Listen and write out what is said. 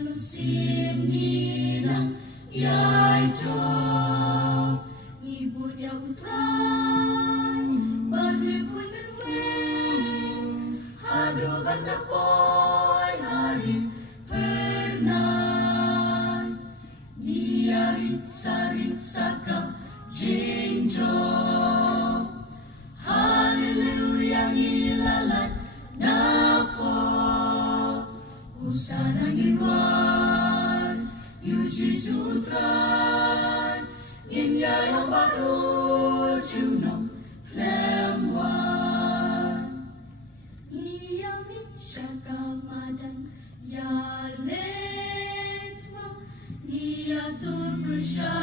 musim ninang yai cho ibut ya utrai beribut berwen hadu banda boy hari pernah diarit sarit sakam jinjo haleluya ilalat napo usana ngirwan yuji sutran inya yang baru junong klemwan iya mishaka madan ya letma iya tur bersama